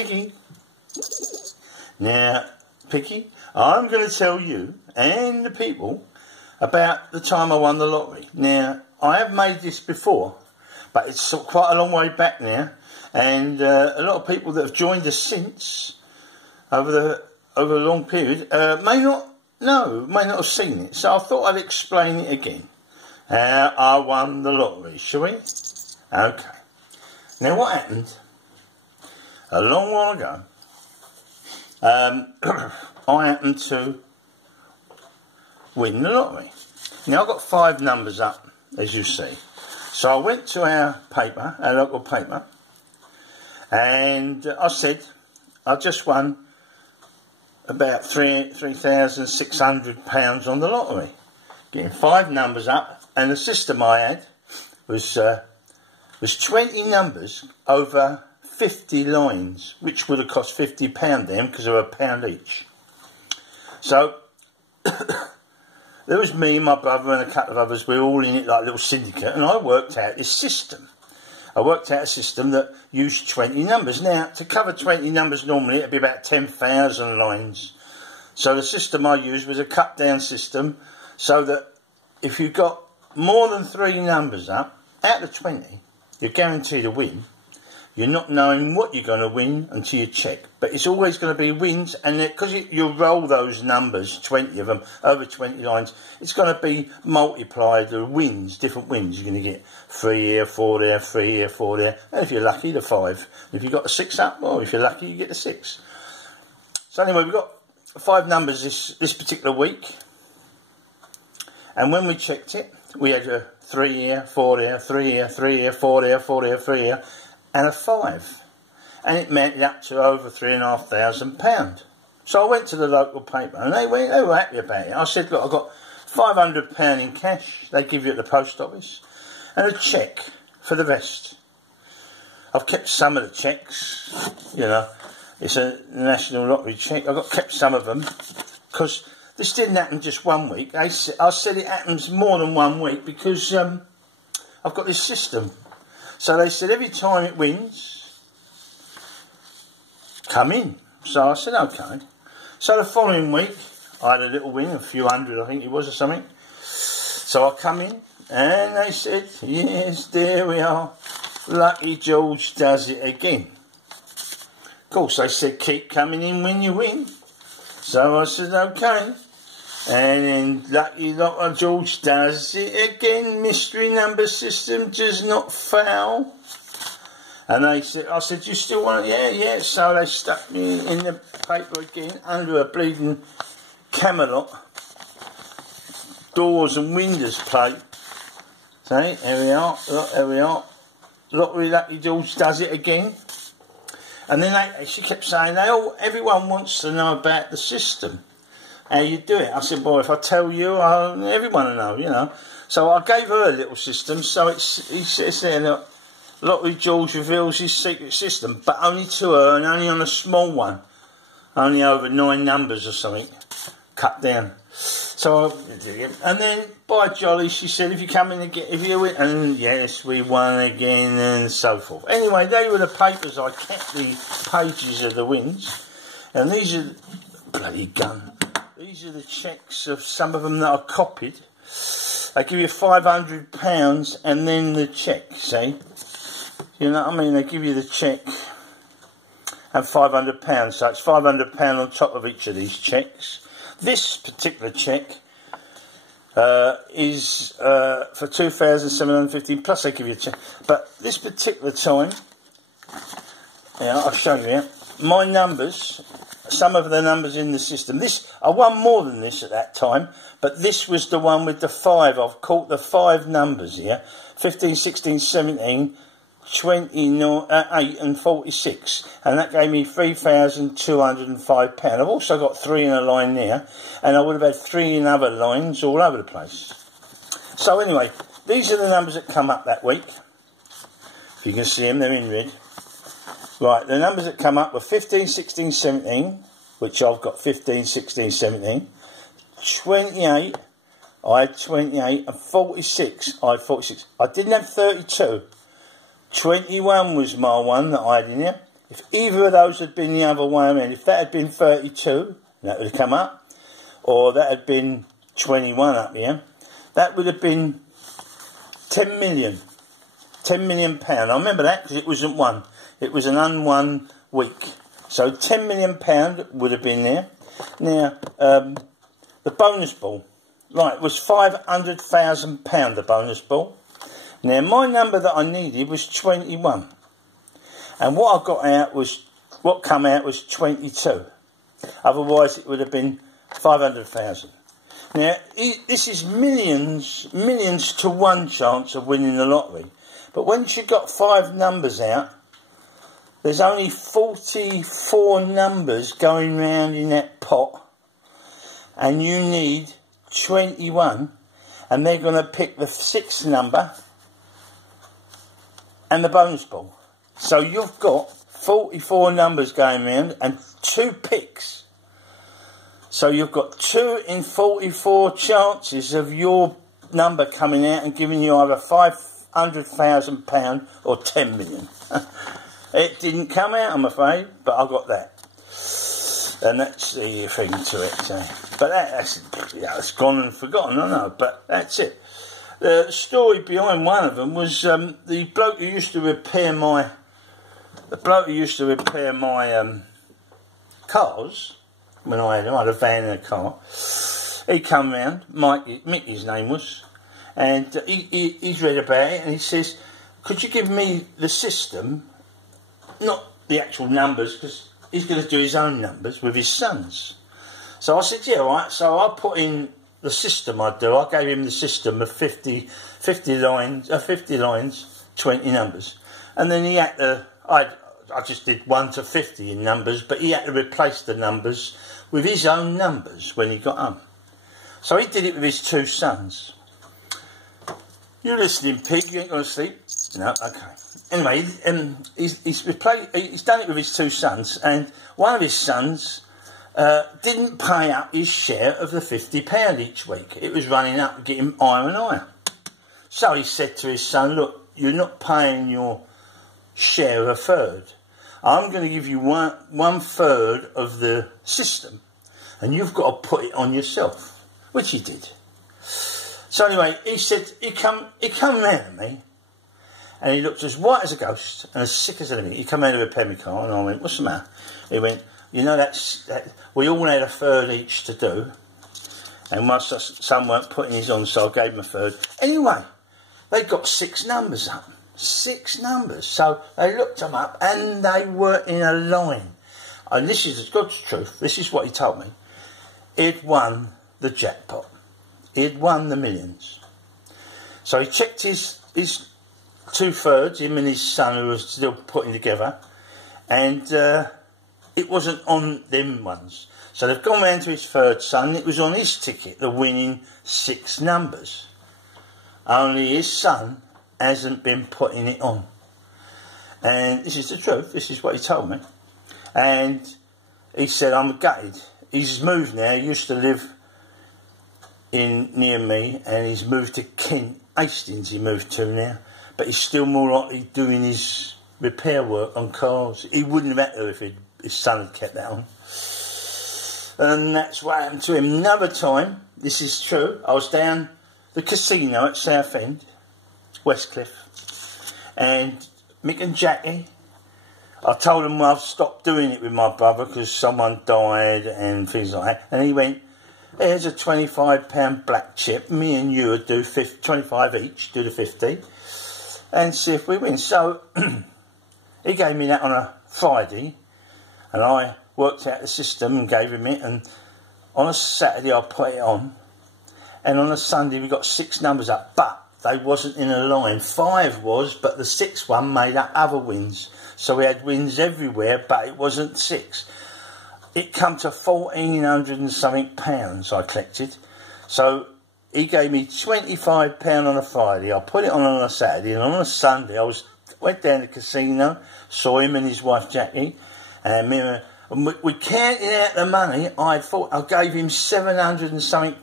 Piggy. Now, Piggy, I'm going to tell you and the people about the time I won the lottery. Now, I have made this before, but it's quite a long way back now, and a lot of people that have joined us since, over a long period, may not have seen it. So I thought I'd explain it again. How I won the lottery, shall we? Okay. Now, what happened? A long while ago, I happened to win the lottery. Now, I've got 5 numbers up, as you see. So I went to our local paper, and I said, I just won about £3,600 on the lottery. Getting 5 numbers up, and the system I had was 20 numbers over 50 lines, which would have cost £50 then, because they were £1 each. So there was me, my brother, and a couple of others. We were all in it like a little syndicate, and I worked out this system. I worked out a system that used 20 numbers. Now, to cover 20 numbers normally, it'd be about 10,000 lines. So the system I used was a cut-down system, so that if you got more than 3 numbers up, out of 20, you're guaranteed a win. You're not knowing what you're going to win until you check. But it's always going to be wins, and because you roll those numbers, 20 of them, over 20 lines, it's going to be multiplied, the wins, different wins. You're going to get 3 here, 4 there, 3 here, 4 there, and if you're lucky, the 5. And if you've got the 6 up, well, if you're lucky, you get the 6. So anyway, we've got 5 numbers this particular week, and when we checked it, we had a 3 here, 4 there, 3 here, 3 here, 4 there, 4 there, 3 here, and a 5, and it mounted up to over £3,500. So I went to the local paper, and they were happy about it. I said, look, I've got £500 in cash they give you at the post office, and a cheque for the rest. I've kept some of the cheques, you know, it's a national lottery cheque. I've kept some of them, because this didn't happen just 1 week. I said it happens more than 1 week, because I've got this system. So they said every time it wins, come in. So I said, okay. So the following week, I had a little win, a few hundred, I think it was, or something. So I come in, and they said, yes, there we are. Lucky George does it again. Of course, they said, keep coming in when you win. So I said, okay. And then Lucky George does it again. Mystery number system does not fail. And they said, I said, you still want it? Yeah. So they stuck me in the paper again under a bleeding Camelot doors and windows plate. See, there we are. Look, there we are. Lottery Lucky George does it again. And then she kept saying, everyone wants to know about the system. How you do it. I said, well, if I tell you, everyone will know, you know. So I gave her a little system. So he says there, look, Lottery George reveals his secret system, but only to her and only on a small one. Only over 9 numbers or something. Cut down. So, and then, by jolly, she said, if you come in again, if you win, and yes, we won again, and so forth. Anyway, they were the papers. I kept the pages of the wins. And these are, bloody gun. These are the cheques of some of them that I copied. They give you £500 and then the cheque, see? You know what I mean? They give you the cheque and £500. So it's £500 on top of each of these cheques. This particular cheque is for £2,750, plus they give you a cheque. But this particular time, yeah, I'll show you. My numbers, some of the numbers in the system. I won more than this at that time, but this was the one with the 5. I've caught the 5 numbers here: 15, 16, 17, 29, 8 and 46, and that gave me £3,205. I've also got 3 in a line there, and I would have had 3 in other lines all over the place. So anyway, these are the numbers that come up that week. If you can see them, they're in red. Right, the numbers that come up were 15, 16, 17, which I've got 15, 16, 17, 28, I had 28, and 46, I had 46. I didn't have 32. 21 was my one that I had in here. if either of those had been the other way around, if that had been 32, that would have come up, or that had been 21 up here, that would have been 10 million. £10 million. I remember that because it wasn't one. It was an unwon week. So £10 million would have been there. Now, the bonus ball, right, was £500,000, the bonus ball. Now, my number that I needed was 21. And what I got out was, what come out was 22. Otherwise, it would have been 500,000. Now, this is millions to one chance of winning the lottery. But once you've got 5 numbers out, there's only 44 numbers going round in that pot. And you need 21. And they're going to pick the 6th number and the bonus ball. So you've got 44 numbers going round and 2 picks. So you've got 2 in 44 chances of your number coming out and giving you either £500,000 or 10 million. It didn't come out, I'm afraid, but I got that. And that's the thing to it. So. But that's, yeah, it's gone and forgotten, I know, but that's it. The story behind one of them was the bloke who used to repair my cars. When I had a van and a car, he come round, Mickey's name was, and he's read about it, and he says, could you give me the system, not the actual numbers, because he's going to do his own numbers with his sons. So I said, yeah, all right. So I put in the system I do. I gave him the system of 50 lines, 20 numbers, and then he had to, I just did 1 to 50 in numbers, but he had to replace the numbers with his own numbers when he got home. So he did it with his 2 sons. You listening, Pig? You ain't going to sleep? No? Okay. Anyway, he's done it with his 2 sons, and one of his sons didn't pay up his share of the £50 each week. It was running up and getting higher and higher. So he said to his son, look, you're not paying your share of 1/3. I'm going to give you 1/3 of the system, and you've got to put it on yourself, which he did. So anyway, he said, he come round to me, and he looked as white as a ghost and as sick as anything. He come out of a repair my car, and I went, what's the matter? He went, you know, that we all had 1/3 each to do, and my son weren't putting his on, so I gave him 1/3. Anyway, they got 6 numbers up. 6 numbers. So they looked them up and they were in a line. And this is God's truth. This is what he told me. He'd won the jackpot. He'd won the millions. So he checked his 2/3, him and his son, who was still putting together, and it wasn't on them ones. So they've gone round to his 3rd son. It was on his ticket, the winning 6 numbers. Only his son hasn't been putting it on. And this is the truth. This is what he told me. And he said, I'm gutted. He's moved now. He used to live near me, and he's moved to Kent, Hastings he moved to now. But he's still more likely doing his repair work on cars. He wouldn't have had to if his son had kept that on. And that's what happened to him. Another time, this is true, I was down the casino at Southend, Westcliff, and Mick and Jackie, I told them I've stopped doing it with my brother because someone died and things like that, and he went, here's a £25 black chip, me and you would do 25 each, do the 50 and see if we win. So he gave me that on a Friday, and I worked out the system and gave him it, and on a Saturday I put it on, and on a Sunday we got 6 numbers up, but they wasn't in a line. 5 was, but the 6th one made up other wins. So we had wins everywhere, but it wasn't 6. It come to £1,400 and something I collected. So he gave me £25 on a Friday. I put it on a Saturday, and on a Sunday I went down to the casino, saw him and his wife Jackie, and we counted out the money. I gave him £700 and something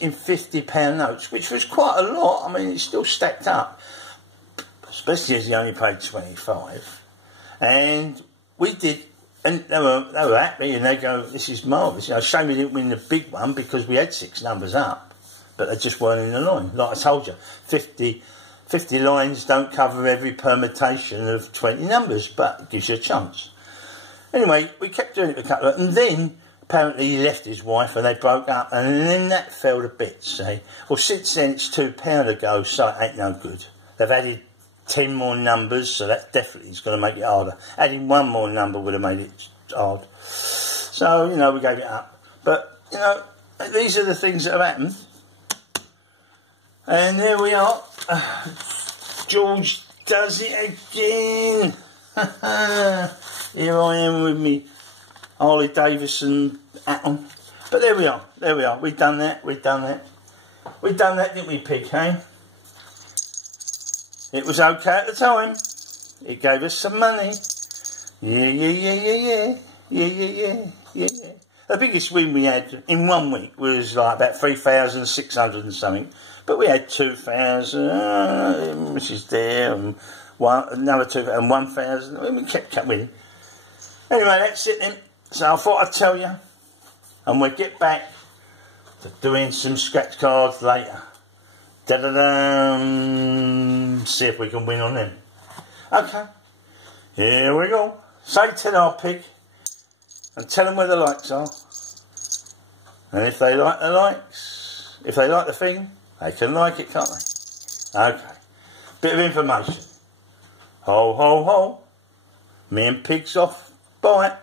in £50 notes, which was quite a lot. I mean, it's still stacked up, especially as he only paid 25. And we did, and they were happy, and they go, this is marvellous. You know, shame we didn't win the big one because we had 6 numbers up, but they just weren't in the line. Like I told you, 50 lines don't cover every permutation of 20 numbers, but it gives you a chance. Anyway, we kept doing it for a couple of, and then apparently he left his wife and they broke up, and then that fell to bits, see. Well, since then it's £2 a go, so it ain't no good. They've added 10 more numbers, so that definitely is going to make it harder. Adding 1 more number would have made it hard. So, you know, we gave it up. But, you know, these are the things that have happened. And there we are. George does it again. Here I am with me Harley Davidson hat on. But there we are. There we are. We've done that. We've done that. We've done that, didn't we, Pig, hey? It was okay at the time. It gave us some money. Yeah. The biggest win we had in 1 week was like about 3,600 and something. But we had 2,000, which is there, and another 2,000, and 1,000. We kept winning. Anyway, that's it then. So I thought I'd tell you, and we'll get back to doing some scratch cards later. Da-da-dum. See if we can win on them. Okay, here we go. Say to our Pig, and tell them where the likes are. And if they like the likes, if they like the thing, they can like it, can't they? Okay, bit of information. Ho, ho, ho. Me and Pig's off. Bye.